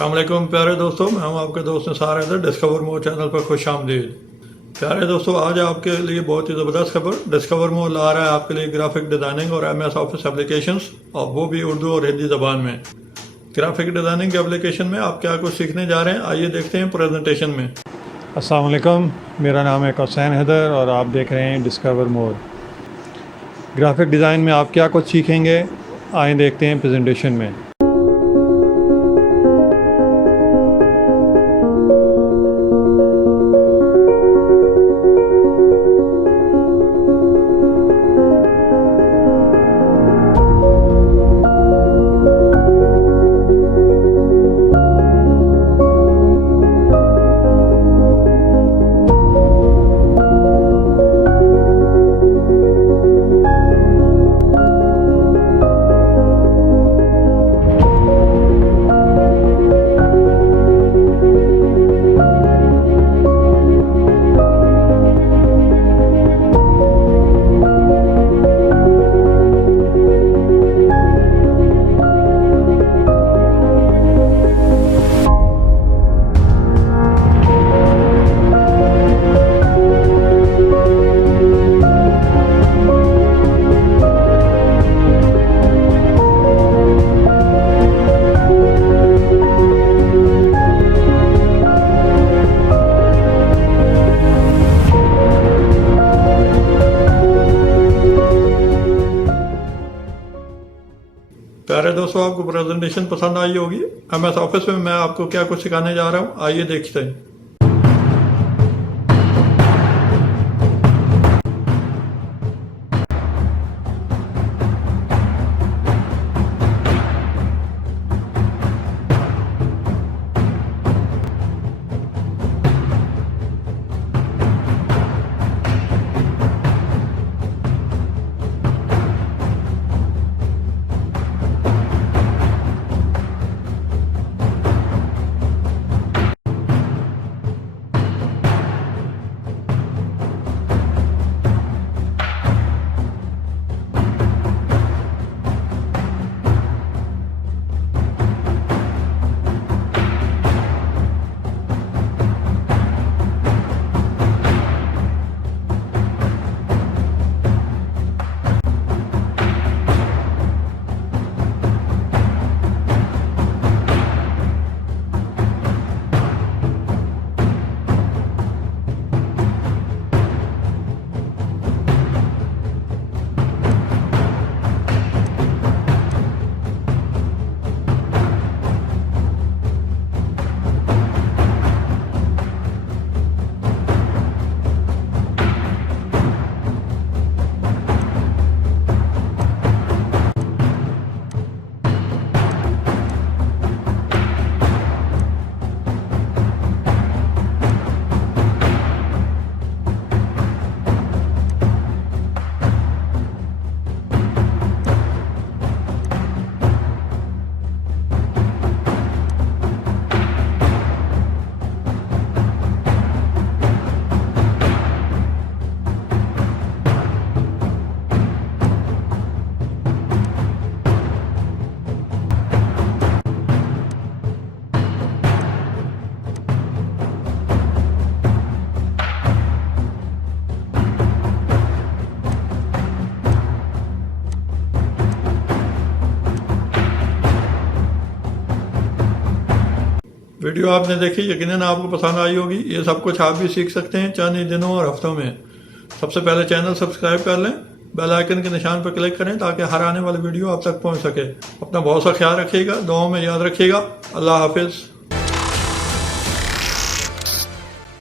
अस्सलामुअलैकुम प्यारे दोस्तों, मैं हूं आपके दोस्त निसार हैदर। डिस्कवर मोर चैनल पर खुश आमदीद। प्यारे दोस्तों, आज आपके लिए बहुत ही ज़बरदस्त खबर। डिस्कवर मोर ला रहा है आपके लिए ग्राफिक डिज़ाइनिंग और MS ऑफिस एप्लीकेशंस, और वो भी उर्दू और हिंदी ज़बान में। ग्राफिक डिज़ाइनिंग के एप्लीकेशन में आप क्या कुछ सीखने जा रहे हैं, आइए देखते हैं प्रेजेंटेशन में। अस्सलाम वालेकुम, मेरा नाम है हुसैन हैदर और आप देख रहे हैं डिस्कवर मोर। ग्राफिक डिज़ाइन में आप क्या कुछ सीखेंगे, आइए देखते हैं प्रेजेंटेशन में। प्यारे दोस्तों, आपको प्रेजेंटेशन पसंद आई होगी। MS ऑफिस में मैं आपको क्या कुछ सिखाने जा रहा हूँ, आइए देखते हैं। वीडियो आपने देखी, यकीनन आपको पसंद आई होगी। ये सब कुछ आप भी सीख सकते हैं चंद ही दिनों और हफ्तों में। सबसे पहले चैनल सब्सक्राइब कर लें, बेल आइकन के निशान पर क्लिक करें ताकि हर आने वाली वीडियो आप तक पहुंच सके। अपना बहुत सा ख्याल रखिएगा, दुआओं में याद रखिएगा। अल्लाह हाफिज़।